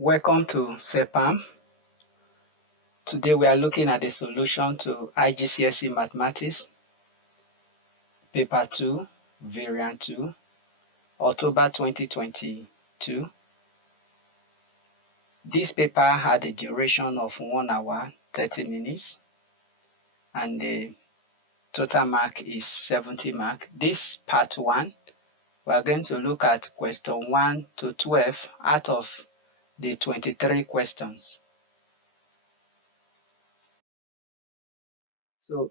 Welcome to CEPAM. Today we are looking at the solution to IGCSE Mathematics, Paper 2, Variant 2, October 2022. This paper had a duration of 1 hour, 30 minutes, and the total mark is 70 mark. This part 1, we are going to look at question 1 to 12 out of the 23 questions. So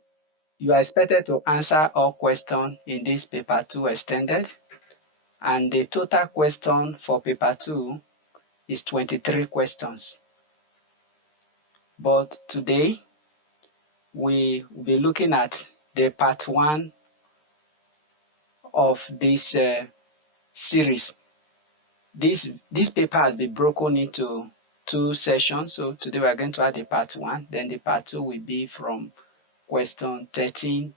you are expected to answer all questions in this paper 2 extended, and the total question for paper 2 is 23 questions. But today we will be looking at the part 1 of this series. This paper has been broken into 2 sessions. So today we are going to add the part 1, then the part 2 will be from question 13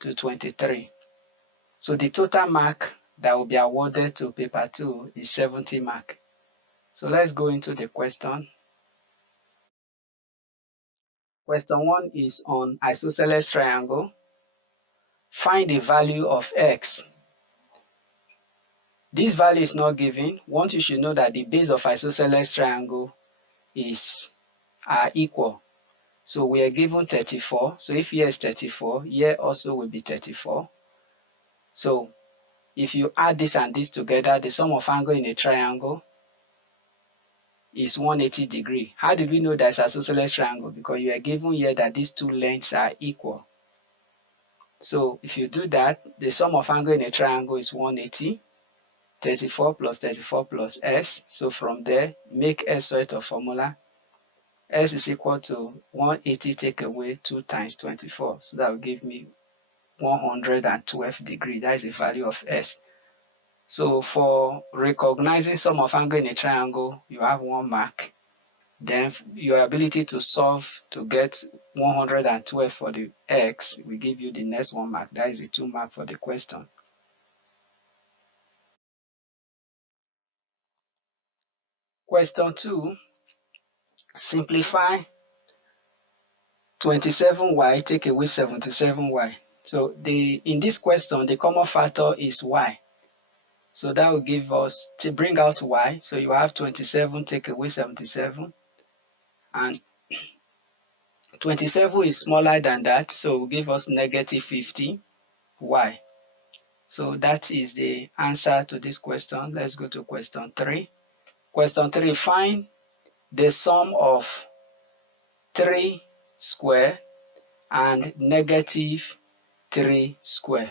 to 23. So the total mark that will be awarded to paper 2 is 70 mark. So let's go into the question. Question 1 is on isosceles triangle. Find the value of x. This value is not given. Once you should know that the base of isosceles triangle are equal. So we are given 34. So if here is 34, here also will be 34. So if you add this and this together, the sum of angle in a triangle is 180 degrees. How did we know that's isosceles triangle? Because you are given here that these two lengths are equal. So if you do that, the sum of angle in a triangle is 180. 34 plus 34 plus s. So from there, make s sort of formula. S is equal to 180 take away 2 times 24. So that will give me 112 degrees. That is the value of s. So for recognizing sum of angle in a triangle, you have 1 mark. Then your ability to solve to get 112 for the x will give you the next 1 mark. That is the 2 mark for the question. Question 2, simplify 27y take away 77y. So in this question, the common factor is y. So that will give us, to bring out y, so you have 27 take away 77. And 27 is smaller than that, so it will give us negative 50y. So that is the answer to this question. Let's go to question 3. Question 3, find the sum of 3 square and negative 3 square.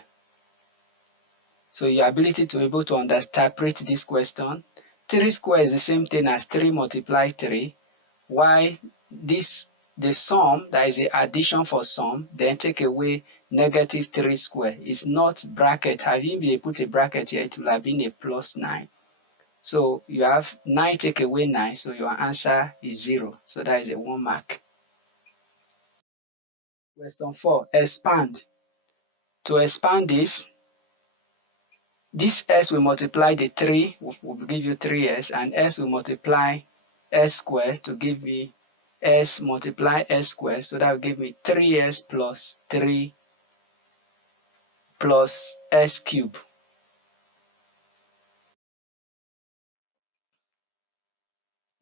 So your ability to be able to interpret this question, 3 square is the same thing as 3 multiply 3, while the sum, that is the addition for sum, then take away negative 3 square. It's not bracket. Having been put a bracket here, it will have been a plus 9. So you have 9 take away 9, so your answer is 0. So that is a 1 mark. Question 4, expand. To expand this s will multiply the 3, will give you 3s, and s will multiply s squared to give me s multiply s squared. So that will give me 3s plus 3 plus s cubed.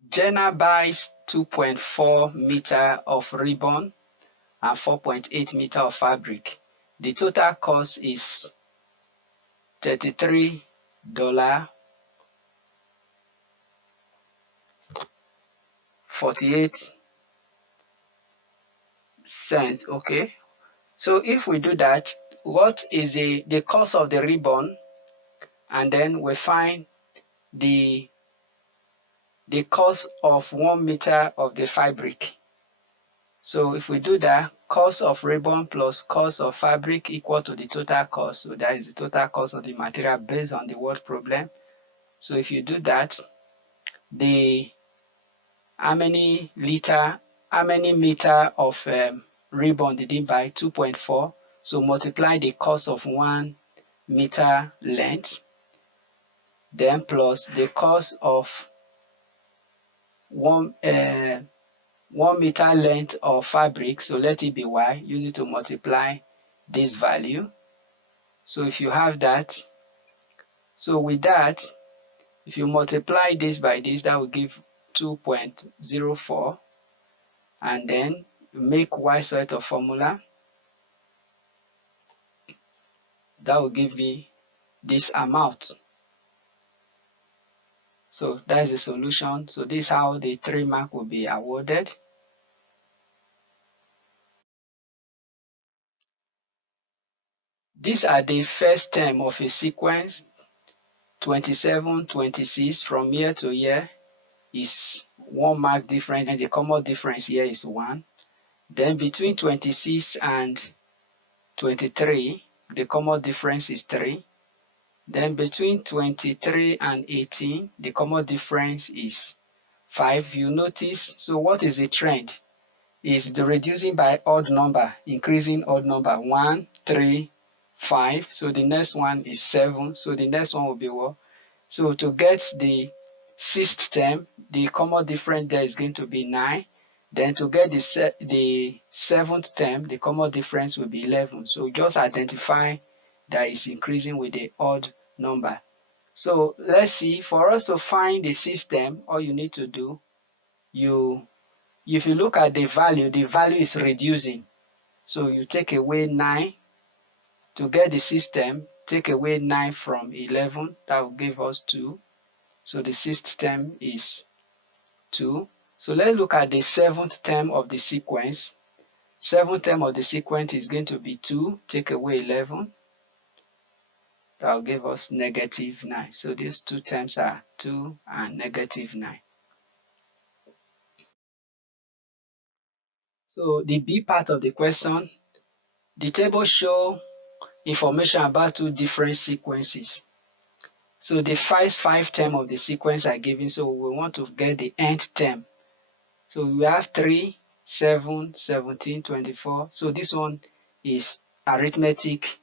Jenna buys 2.4 meter of ribbon and 4.8 meter of fabric. The total cost is $33. 48 cents. Okay, so if we do that, what is the cost of the ribbon, and then we find the cost of 1 meter of the fabric. So if we do that, cost of ribbon plus cost of fabric equal to the total cost. So that is the total cost of the material based on the word problem. So if you do that, how many meter of ribbon did he buy? 2.4. So multiply the cost of 1 meter length, then plus the cost of 1 meter length of fabric, so let it be y. Use it to multiply this value. So if you have that, so with that, if you multiply this by this, that will give 2.04, and then make y sort of formula, that will give me this amount. So that is the solution. So this is how the 3 mark will be awarded. These are the first term of a sequence 27, 26. From year to year is 1 mark difference, and the common difference here is 1. Then between 26 and 23, the common difference is 3. Then between 23 and 18, the common difference is 5. You notice, so what is the trend? Is the reducing by odd number, increasing odd number, 1, 3, 5. So the next one is 7. So the next one will be what? So to get the 6th term, the common difference there is going to be 9. Then to get the 7th term, the common difference will be 11. So just identify that is increasing with the odd number. So let's see, for us to find the 6th term, all you need to do, if you look at the value is reducing. So you take away 9 to get the 6th term, take away 9 from 11, that will give us 2. So the 6th term is 2. So let's look at the 7th term of the sequence. 7th term of the sequence is going to be 2, take away 11. That will give us -9. So these two terms are 2 and -9. So the B part of the question, the table shows information about 2 different sequences. So the first 5 terms of the sequence are given, so we want to get the nth term. So we have 3, 7, 17, 24. So this one is arithmetic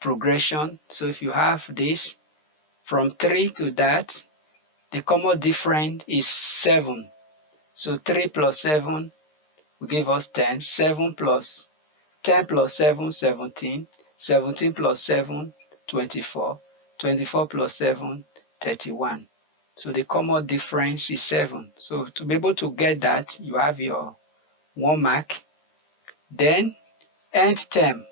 progression. So if you have this, from 3 to that, the common difference is 7. So 3 plus 7 will give us 10. 7 plus 10 plus 7, 17. 17 plus 7, 24. 24 plus 7, 31. So the common difference is 7. So to be able to get that, you have your 1 mark. Then nth term,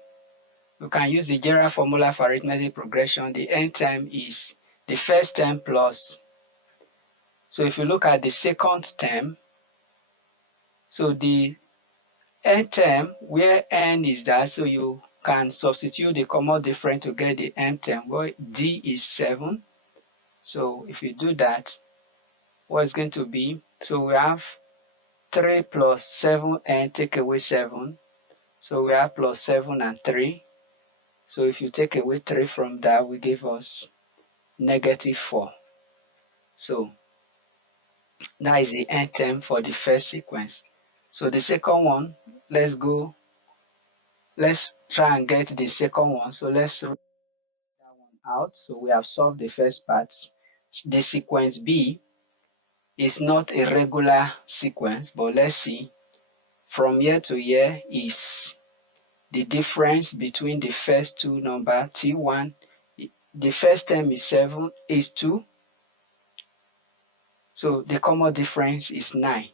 you can use the general formula for arithmetic progression. The nth term is the first term plus. So if you look at the second term, so the nth term, where n is that, so you can substitute the common difference to get the nth term, where d is 7. So if you do that, what is going to be, so we have 3 plus 7n, take away 7. So we have plus 7 and 3. So if you take away 3 from that, will give us -4. So that is the nth term for the first sequence. So the second one, let's try and get the second one. So let's write that one out. So we have solved the first part. The sequence B is not a regular sequence, but let's see. From year to year is the difference between the first two numbers, T1. The first term is 2. So the common difference is 9.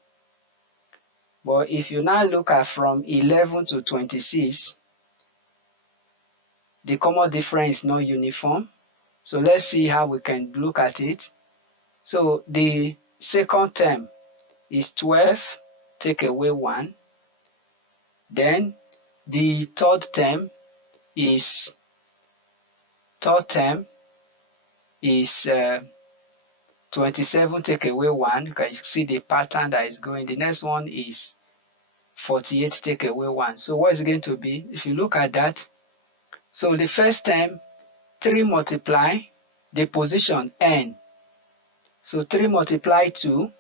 But if you now look at from 11 to 26, the common difference is not uniform. So let's see how we can look at it. So the second term is 12, take away 1. Then the third term is 27, take away 1. You can see the pattern that is going. The next one is 48, take away 1. So what is it going to be? If you look at that, so the first term, 3 multiply the position n. So 3 multiply 2,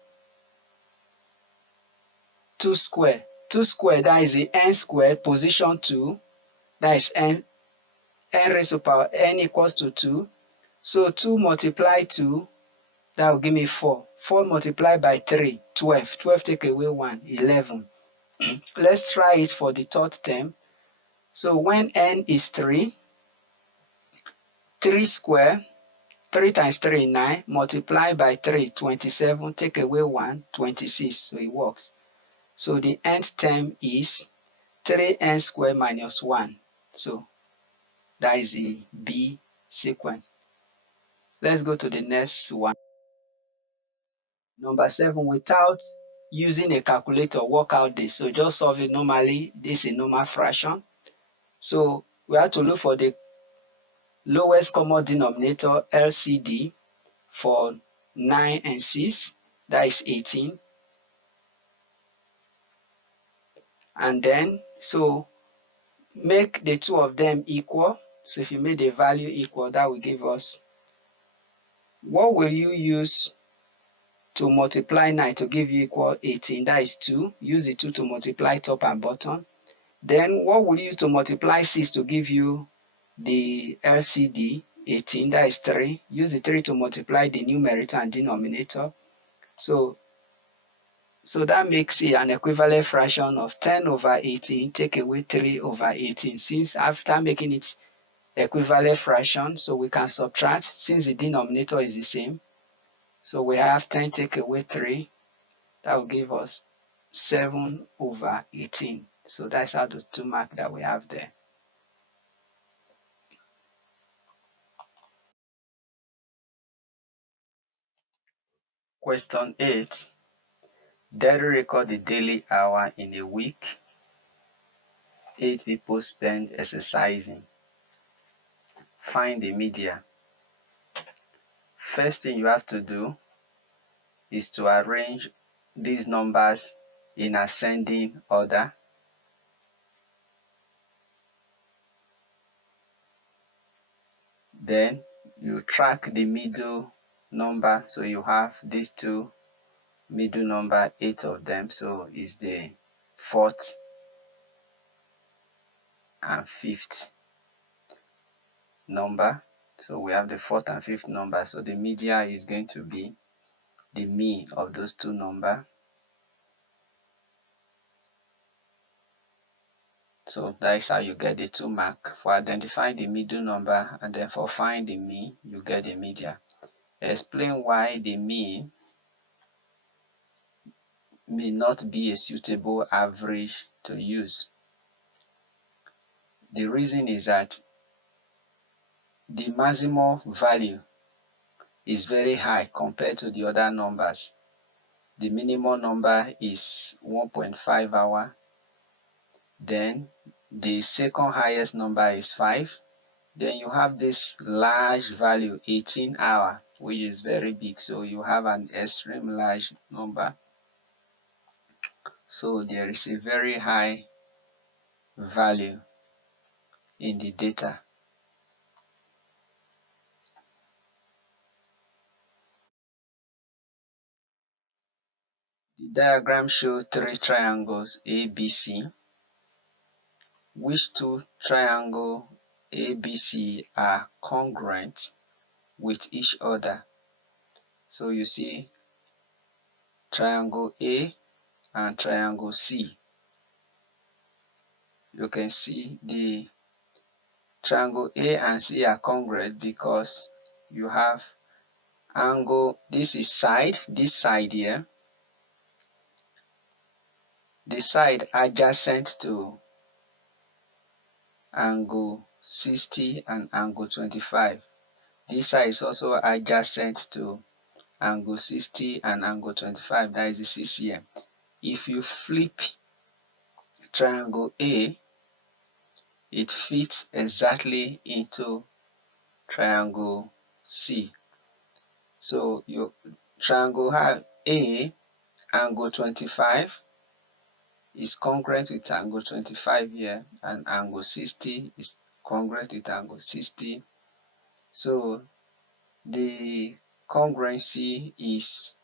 2 square. 2 square, that is the n squared, position 2, that is n raised to power n equals to 2. So 2 multiply 2, that will give me 4. 4 multiplied by 3, 12. 12 take away 1, 11. Let's try it for the third term. So when n is 3, 3 square, 3 times 3, 9, multiply by 3, 27, take away 1, 26. So it works. So the nth term is 3n squared minus 1. So that is the B sequence. Let's go to the next one. Number 7, without using a calculator, work out this. So just solve it normally. This is a normal fraction. So we have to look for the lowest common denominator, LCD, for 9 and 6. That is 18. And then, so make the two of them equal. So if you make the value equal, that will give us, what will you use to multiply 9 to give you equal 18? That is 2. Use the 2 to multiply top and bottom. Then what will you use to multiply 6 to give you the LCD? 18. That is 3. Use the 3 to multiply the numerator and denominator. So that makes it an equivalent fraction of 10 over 18. Take away 3 over 18. Since after making it equivalent fraction, so we can subtract since the denominator is the same. So we have 10 take away 3. That will give us 7 over 18. So that's how those two marks that we have there. Question 8. Diary record the daily hour in a week. 8 people spend exercising. Find the media. First thing you have to do is to arrange these numbers in ascending order. Then you track the middle number. So you have these two middle number, 8 of them. So it's the 4th and 5th number. So we have the 4th and 5th number. So the media is going to be the mean of those two numbers. So that is how you get the 2 mark. For identifying the middle number and then for finding the mean, you get the media. Explain why the mean may not be a suitable average to use. The reason is that the maximum value is very high compared to the other numbers. The minimum number is 1.5 hour. Then the second highest number is 5. Then you have this large value, 18 hour, which is very big. So you have an extreme large number. So there is a very high value in the data. The diagram shows 3 triangles ABC. Which 2 triangles ABC are congruent with each other? So you see triangle A and triangle C. You can see the triangle A and C are congruent because you have angle, this is side, this side here, the side adjacent to angle 60 and angle 25. This side is also adjacent to angle 60 and angle 25, that is the 6 here. If you flip triangle A, it fits exactly into triangle C. So your triangle A, angle 25 is congruent with angle 25 here, and angle 60 is congruent with angle 60. So the congruency is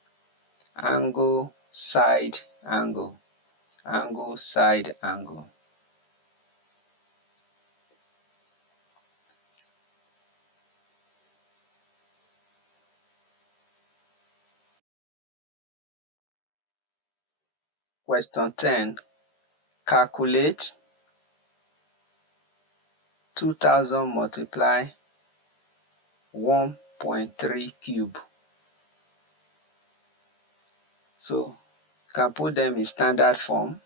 angle side angle, angle side angle. Question 10. Calculate 2000 multiply 1.3 cube. So you can put them in standard form.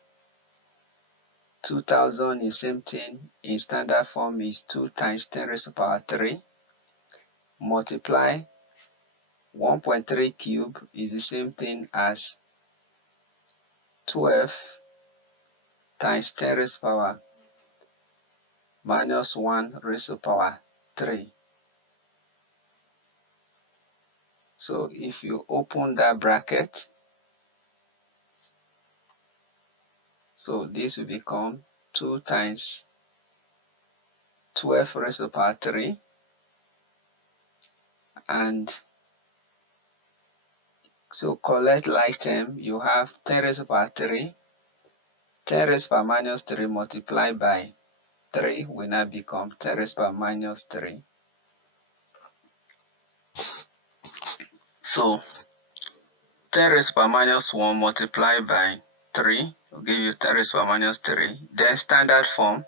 2000 is same thing in standard form is 2 times 10 raised to the power 3. Multiply 1.3 cube is the same thing as 12 times 10 raised to the power minus 1 raised to the power 3. So if you open that bracket, so this will become 2 times 12 raised to the power 3, and so collect like term, you have 10 raised to the power 3, 10 raised to the power minus 3 multiplied by 3 will now become 10 raised to the power minus 3. So 10 raised to the power minus 1 multiplied by 3 will give you 10 raised to the power minus 3. Then standard form,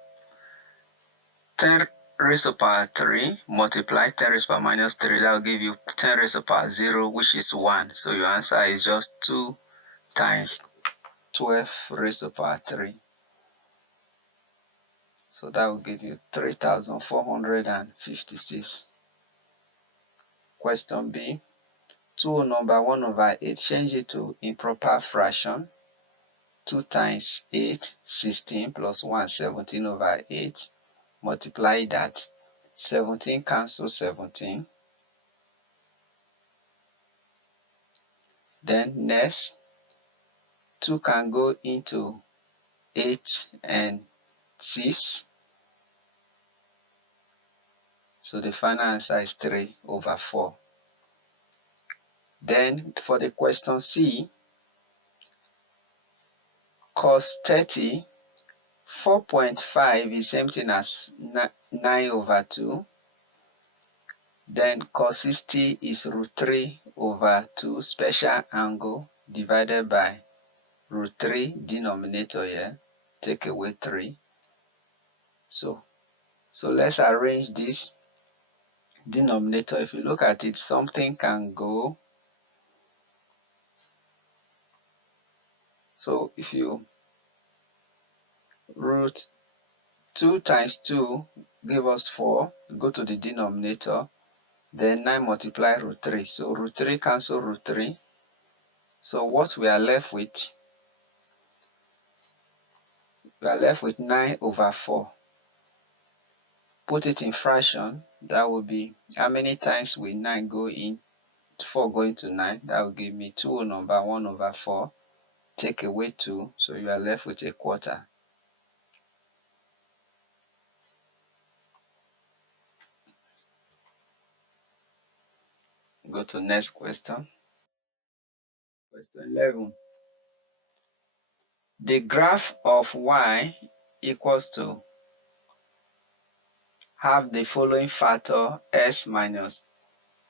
10 raised to the power 3 multiply 10 raised to the power minus 3, that will give you 10 raised to the power 0, which is 1. So your answer is just 2 times 12 raised to the power 3. So that will give you 3456. Question B. 2 number 1 over 8, change it to improper fraction. 2 times 8, 16 plus 1, 17 over 8. Multiply that. 17 cancel 17. Then next, 2 can go into 8 and 6. So the final answer is 3 over 4. Then for the question C, cos 30, 4.5 is same thing as 9 over 2. Then cos 60 is root 3 over 2 special angle divided by root 3 denominator here. Take away 3. So let's arrange this denominator. If you look at it, something can go. So if you root 2 times 2 give us 4, go to the denominator, then 9 multiply root 3. So root 3 cancel root 3. So what we are left with, 9 over 4. Put it in fraction, that will be, how many times will 9 go in? 4 go into 9, that will give me 2 number 1 over 4. Take away 2, so you are left with a quarter. Go to next question. Question 11. The graph of y equals to have the following factor s minus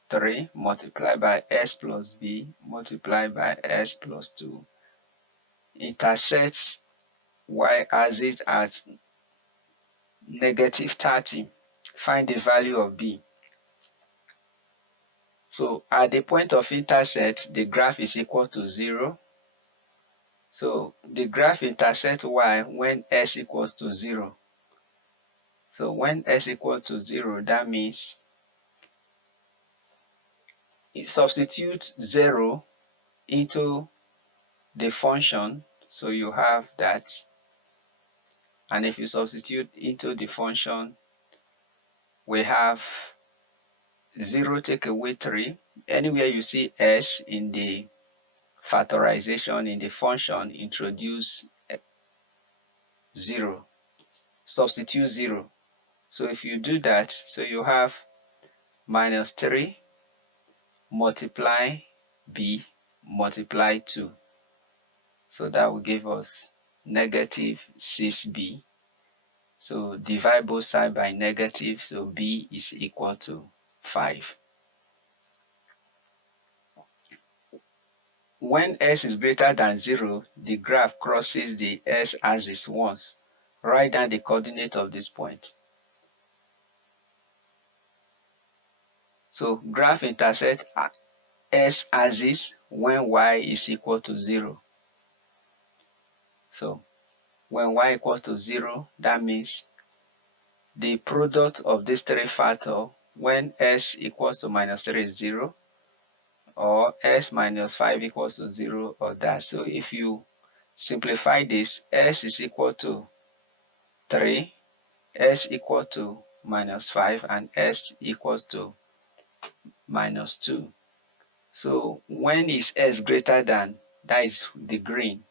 3 multiplied by s plus b multiplied by s plus 2. Intersects y-axis at negative 30. Find the value of b. So at the point of intersect, the graph is equal to 0. So the graph intersects y when s equals to 0. So when s equals to 0, that means it substitutes 0 into the function. So you have that. And if you substitute into the function, we have 0 take away 3. Anywhere you see s in the factorization in the function, introduce 0. Substitute 0. So if you do that, so you have minus 3 multiply b multiply 2. So that will give us negative 6b. So divide both sides by negative, so b is equal to 5. when s is greater than 0, the graph crosses the s-axis once. Write down the coordinate of this point. So graph intersect s-axis when y is equal to 0. So when y equals to 0, that means the product of these three factors when s equals to minus 3 is 0, or s minus 5 equals to 0, or that. So if you simplify this, s is equal to 3, s equal to minus 5, and s equals to minus 2. So when is s greater than, that is the green,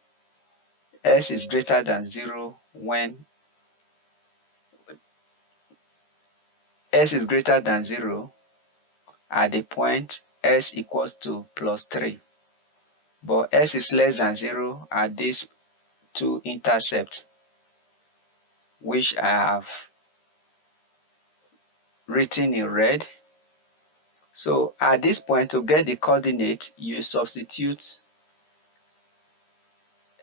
s is greater than 0 when s is greater than 0 at the point s equals to plus 3. But s is less than 0 at these two intercepts, which I have written in red. So at this point, to get the coordinate, you substitute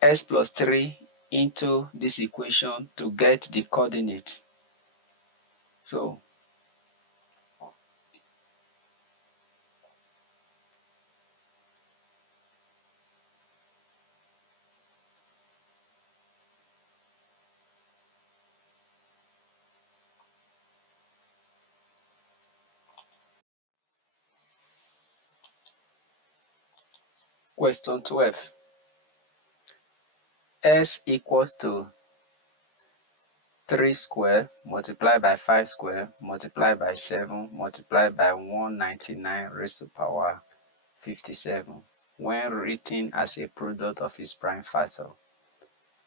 s plus 3 into this equation to get the coordinate. So question 12. S equals to 3 square multiplied by 5 square multiplied by 7 multiplied by 199 raised to power 57 when written as a product of its prime factor.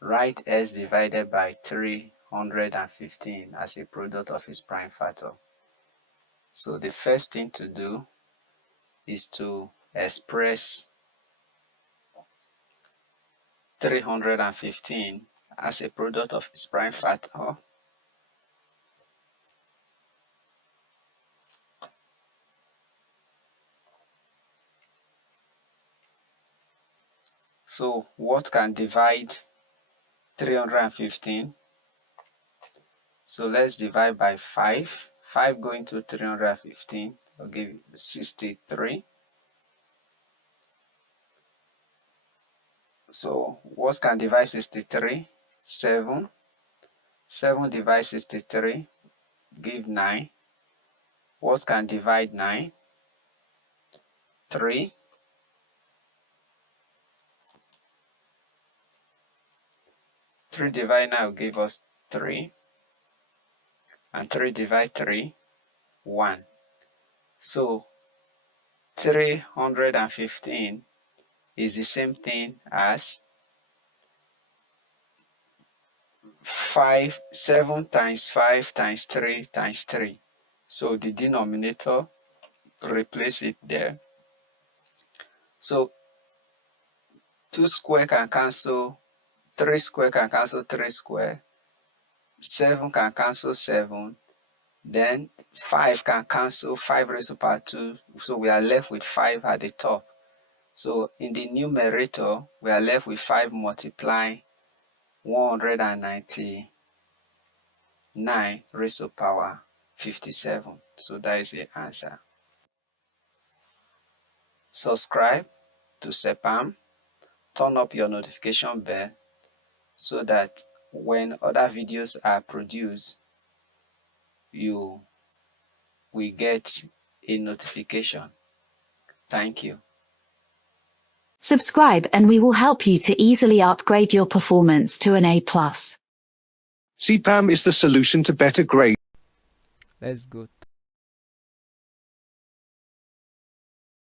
Write s divided by 315 as a product of its prime factor. So the first thing to do is to express 315 as a product of its prime factor. So what can divide 315? So let's divide by 5. 5 going to 315 will give 63. So what can divide 63? 7. 7 divide 63, give 9. What can divide 9? 3. 3 divide 9 will give us 3. And 3 divide 3, 1. So 315 is the same thing as 7 times 5 times 3 times 3. So the denominator, replace it there. So 2 square can cancel, 3 square can cancel 3 square, 7 can cancel 7, then 5 can cancel 5 raised to power 2. So we are left with 5 at the top. So in the numerator, we are left with 5 multiply 199 raised to power 57. So that is the answer. Subscribe to CEPAM, turn up your notification bell so that when other videos are produced, you will get a notification. Thank you. Subscribe and we will help you to easily upgrade your performance to an A+. CPAM is the solution to better grades. Let's go